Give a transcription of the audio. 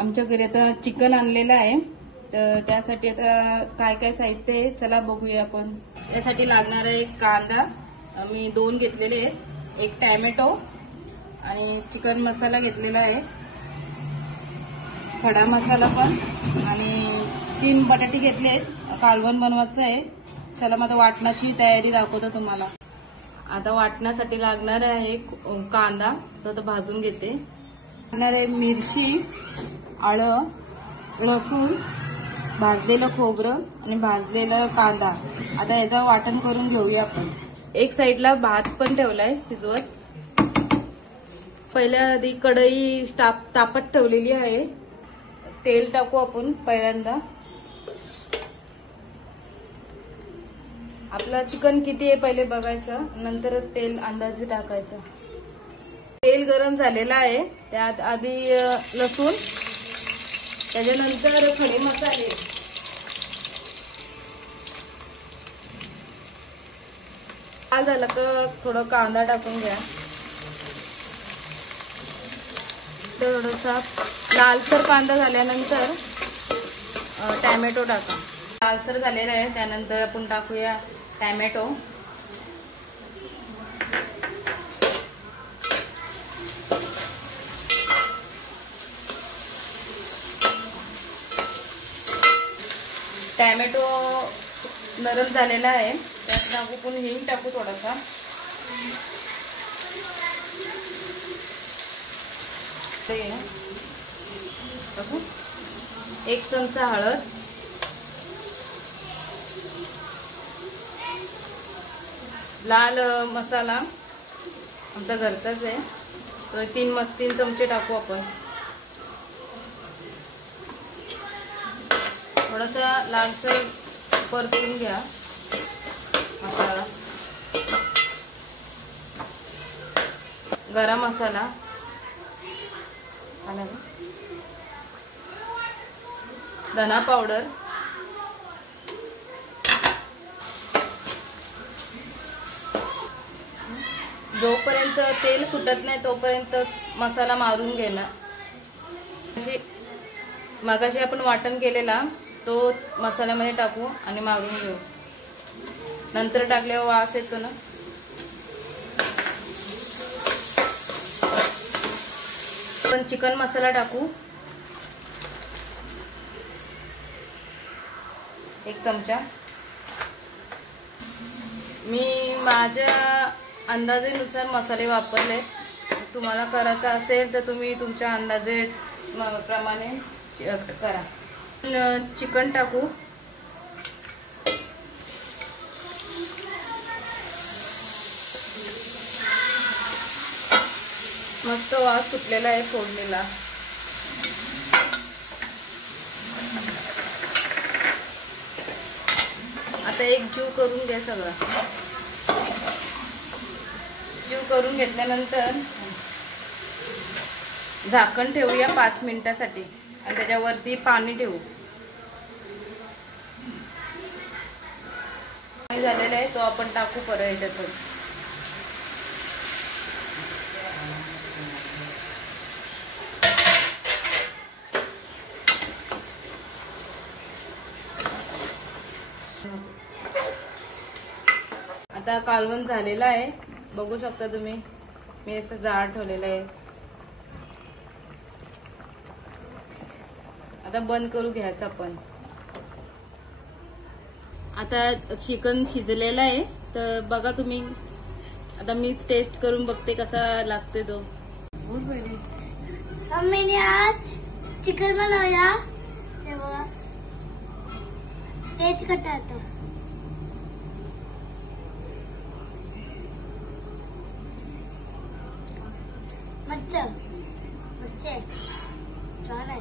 आमच्या घरी आता चिकन आणलेलं आहे, तर त्यासाठी आता काय काय साहित्य आहे चला बघूया आपण. त्यासाठी लागणारा एक कांदा मी 2 घेतलेले आहेत, एक टॅमॅटो आणि चिकन मसाला घेतलेला आहे, खडा मसाला पण, आणि 3 बटाटे घेतले आहेत. कालवण बनवायचं आहे. चला मग वाटणाची तयारी दाखवतो तुम्हाला. आता वाटण्यासाठी लागणार आहे कांदा, तो भाजून घेते. लागणार आहे मिरची, आलं, लसूण, भाजलेलं खोबरं आणि भाजलेलं कांदा. आता याचं वाटण करून घेऊया आपण. एक साईडला भात पण ठेवलाय शिजवत. पहिल्या आधी कढई तापत ठेवलेली आहे. तेल टाकू आपण पहिल्यांदा. आपला चिकन किती आहे पहिले बघायचं, नंतर तेल अंदाजे टाकायचं. तेल गरम झालेलं आहे, त्यात आधी लसूण, त्याच्यानंतर खडे मसाले, लाल झालं का थोडं कांदा टाकून घ्या. थोडासा लालसर कांदा झाल्यानंतर टॅमॅटो टाका. लालसर झालेला आहे, त्यानंतर आपण टाकूया टॅमॅटो. टॅमॅटो नरम झालेला आहे, त्यात टाकू पण हिंग टाकू थोडासा. एक चमचा हळद, लाल मसाला आमचा घरचाच आहे, तो 3 चमचे टाकू आपण. थोडासा लालसर परतून घ्या मसाला. गरम मसाला, धना पावडर, जोपर्यंत तेल सुटत नाही तोपर्यंत मसाला मारून घेणार. मगाशी आपण वाटण केलेला तो मसाल्यामध्ये टाकू आणि मारून घेऊ. नंतर टाकल्यावर वास येतो ना. पण चिकन मसाला टाकू 1 चमचा. मी माझ्या अंदाजेनुसार मसाले वापरले. तुम्हाला करायचं असेल तर तुम्ही तुमच्या अंदाजे प्रमाणे करा. चिकन टाकू. मस्त वास सुटलेला आहे फोडणीला. आता एक जीव करून घ्या. सगळं जीव करून घेतल्यानंतर झाकण ठेवूया 5 मिनिटासाठी आणि त्याच्यावरती पाणी ठेवू. पाणी झालेलं आहे, तो आपण टाकू परत याच्यातच. आता कालवण झालेलं आहे, बघू शकता तुम्ही. मी असं जाड ठेवलेलं आहे. आता बंद करू घ्यायचं आपण. आता चिकन शिजलेलं आहे, तर बघा तुम्ही. आता मीच टेस्ट करून बघते कसा लागते तो. मैंने आज चिकन बनाया, ये बघा तेज कटाता. मच्छर छान आहे.